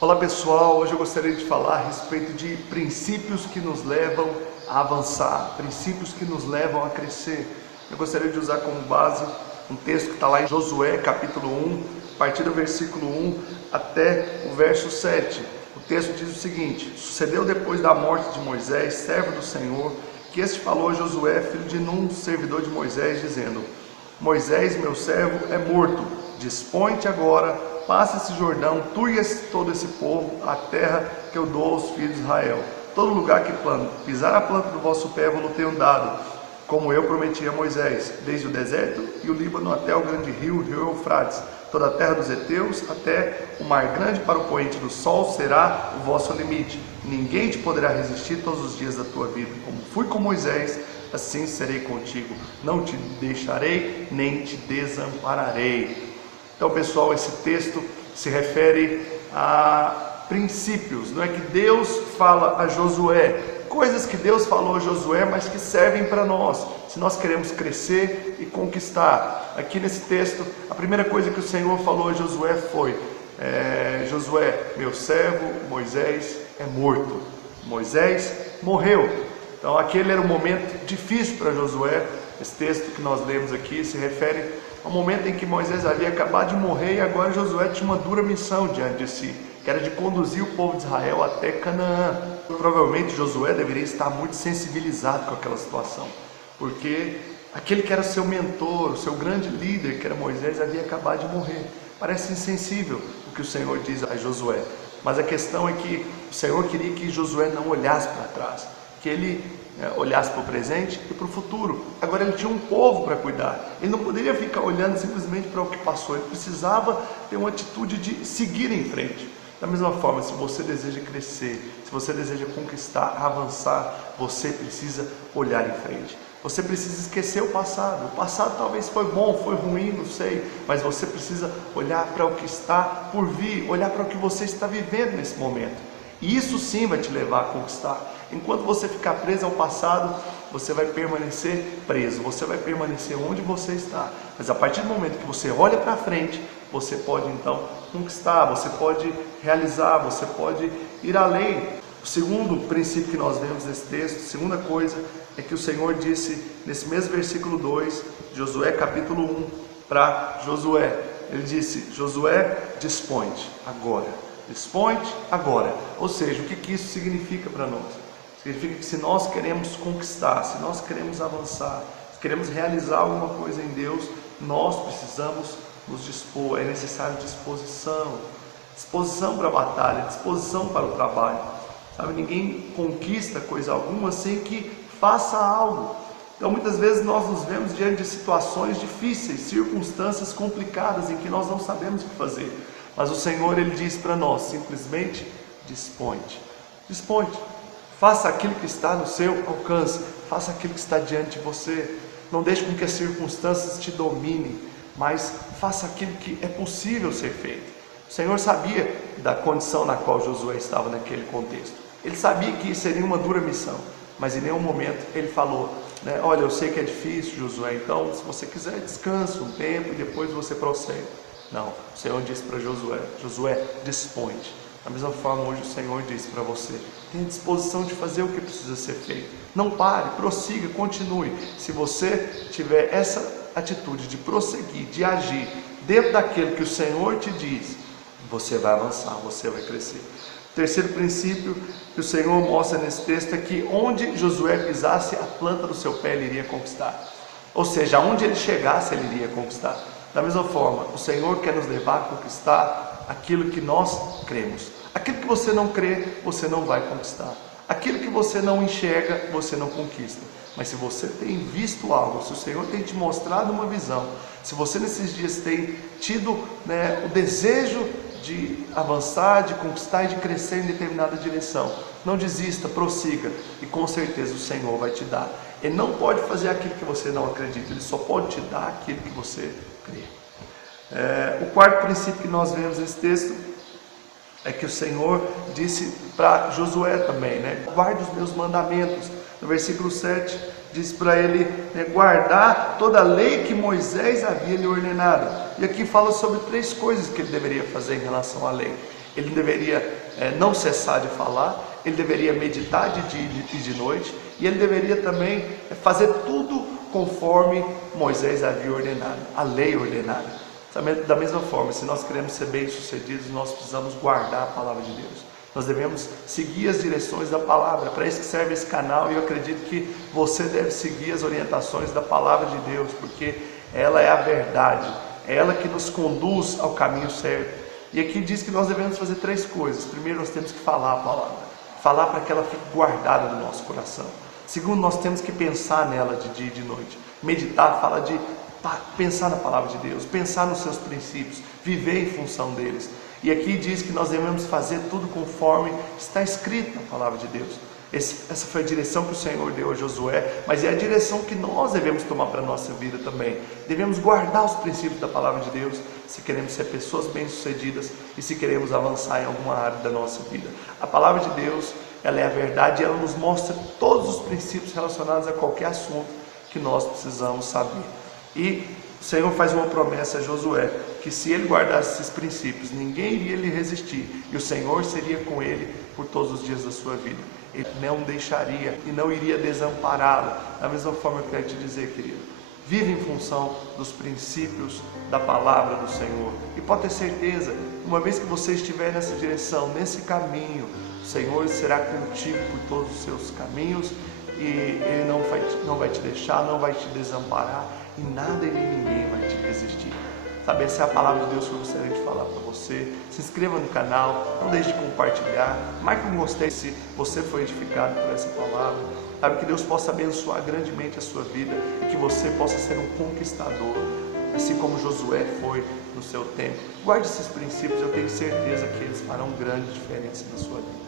Olá pessoal, hoje eu gostaria de falar a respeito de princípios que nos levam a avançar, princípios que nos levam a crescer. Eu gostaria de usar como base um texto que está lá em Josué capítulo 1, a partir do versículo 1 até o verso 7. O texto diz o seguinte: sucedeu depois da morte de Moisés, servo do Senhor, que este falou a Josué, filho de Num, servidor de Moisés, dizendo: Moisés, meu servo, é morto, dispõe-te agora, passa esse Jordão, tu e todo esse povo, a terra que eu dou aos filhos de Israel. Todo lugar que pisar a planta do vosso pé, vos tenho dado, como eu prometi a Moisés, desde o deserto e o Líbano até o grande rio, o rio Eufrates. Toda a terra dos heteus, até o mar grande para o poente do sol, será o vosso limite. Ninguém te poderá resistir todos os dias da tua vida. Como fui com Moisés, assim serei contigo. Não te deixarei, nem te desampararei. Então, pessoal, esse texto se refere a princípios, não é que Deus fala a Josué, coisas que Deus falou a Josué, mas que servem para nós, se nós queremos crescer e conquistar. Aqui nesse texto, a primeira coisa que o Senhor falou a Josué foi: Josué, meu servo Moisés é morto. Moisés morreu. Então, aquele era um momento difícil para Josué. Esse texto que nós lemos aqui se refere ao momento em que Moisés havia acabado de morrer e agora Josué tinha uma dura missão diante de si, que era de conduzir o povo de Israel até Canaã. Provavelmente Josué deveria estar muito sensibilizado com aquela situação, porque aquele que era seu mentor, o seu grande líder, que era Moisés, havia acabado de morrer. Parece insensível o que o Senhor diz a Josué, mas a questão é que o Senhor queria que Josué não olhasse para trás, que ele olhasse para o presente e para o futuro. Agora ele tinha um povo para cuidar, ele não poderia ficar olhando simplesmente para o que passou, ele precisava ter uma atitude de seguir em frente. Da mesma forma, se você deseja crescer, se você deseja conquistar, avançar, você precisa olhar em frente. Você precisa esquecer o passado talvez foi bom, foi ruim, não sei, mas você precisa olhar para o que está por vir, olhar para o que você está vivendo nesse momento. E isso sim vai te levar a conquistar. Enquanto você ficar preso ao passado, você vai permanecer preso, você vai permanecer onde você está. Mas a partir do momento que você olha para frente, você pode então conquistar, você pode realizar, você pode ir além. O segundo princípio que nós vemos nesse texto, a segunda coisa, é que o Senhor disse nesse mesmo versículo 2, Josué capítulo 1, para Josué. Ele disse: Josué, dispõe-te agora. Dispõe-te agora. Ou seja, o que isso significa para nós? Significa que se nós queremos conquistar, se nós queremos avançar, se queremos realizar alguma coisa em Deus, nós precisamos nos dispor. É necessário disposição. Disposição para a batalha, disposição para o trabalho. Sabe, ninguém conquista coisa alguma sem que faça algo. Então muitas vezes nós nos vemos diante de situações difíceis, circunstâncias complicadas em que nós não sabemos o que fazer. Mas o Senhor, Ele diz para nós, simplesmente: dispõe-te, dispõe-te, faça aquilo que está no seu alcance, faça aquilo que está diante de você, não deixe com que as circunstâncias te dominem, mas faça aquilo que é possível ser feito. O Senhor sabia da condição na qual Josué estava naquele contexto, Ele sabia que seria uma dura missão, mas em nenhum momento Ele falou, olha, eu sei que é difícil, Josué, então se você quiser descansa um tempo e depois você prossegue. Não, o Senhor disse para Josué: Josué, dispõe-te. Da mesma forma, hoje o Senhor disse para você: tenha disposição de fazer o que precisa ser feito. Não pare, prossiga, continue. Se você tiver essa atitude de prosseguir, de agir dentro daquilo que o Senhor te diz, você vai avançar, você vai crescer. O terceiro princípio que o Senhor mostra nesse texto é que onde Josué pisasse, a planta do seu pé ele iria conquistar. Ou seja, aonde ele chegasse, ele iria conquistar. Da mesma forma, o Senhor quer nos levar a conquistar aquilo que nós cremos. Aquilo que você não crê, você não vai conquistar. Aquilo que você não enxerga, você não conquista. Mas se você tem visto algo, se o Senhor tem te mostrado uma visão, se você nesses dias tem tido o desejo de avançar, de conquistar e de crescer em determinada direção, não desista, prossiga, e com certeza o Senhor vai te dar. Ele não pode fazer aquilo que você não acredita, Ele só pode te dar aquilo que você crê. O quarto princípio que nós vemos nesse texto é que o Senhor disse para Josué também, guarde os meus mandamentos. No versículo 7 diz para ele guardar toda a lei que Moisés havia lhe ordenado. E aqui fala sobre 3 coisas que ele deveria fazer em relação à lei. ele deveria não cessar de falar, ele deveria meditar de dia e de noite, e ele deveria também fazer tudo conforme Moisés havia ordenado, a lei ordenada. Da mesma forma, se nós queremos ser bem-sucedidos, nós precisamos guardar a palavra de Deus. Nós devemos seguir as direções da palavra. Para isso que serve esse canal, e eu acredito que você deve seguir as orientações da palavra de Deus, porque ela é a verdade, é ela que nos conduz ao caminho certo. E aqui diz que nós devemos fazer 3 coisas. Primeiro, nós temos que falar a palavra, falar para que ela fique guardada no nosso coração. Segundo, nós temos que pensar nela de dia e de noite. Meditar fala de pensar na palavra de Deus, pensar nos seus princípios, viver em função deles. E aqui diz que nós devemos fazer tudo conforme está escrito na palavra de Deus. Essa foi a direção que o Senhor deu a Josué, mas é a direção que nós devemos tomar para a nossa vida também. Devemos guardar os princípios da palavra de Deus, se queremos ser pessoas bem-sucedidas e se queremos avançar em alguma área da nossa vida. A palavra de Deus, ela é a verdade e ela nos mostra todos os princípios relacionados a qualquer assunto que nós precisamos saber. E o Senhor faz uma promessa a Josué, que se ele guardasse esses princípios, ninguém iria lhe resistir, e o Senhor seria com ele por todos os dias da sua vida. Ele não deixaria e não iria desampará-lo. Da mesma forma, eu quero te dizer, querido, vive em função dos princípios da palavra do Senhor. E pode ter certeza, uma vez que você estiver nessa direção, nesse caminho, o Senhor será contigo por todos os seus caminhos, e Ele não vai te deixar, não vai te desamparar, e nada e nem ninguém vai te resistir. Sabe, essa é a palavra de Deus que eu gostaria de falar para você. Se inscreva no canal, não deixe de compartilhar, marque um gostei se você foi edificado por essa palavra. Sabe, que Deus possa abençoar grandemente a sua vida e que você possa ser um conquistador, assim como Josué foi no seu tempo. Guarde esses princípios, eu tenho certeza que eles farão grande diferença na sua vida.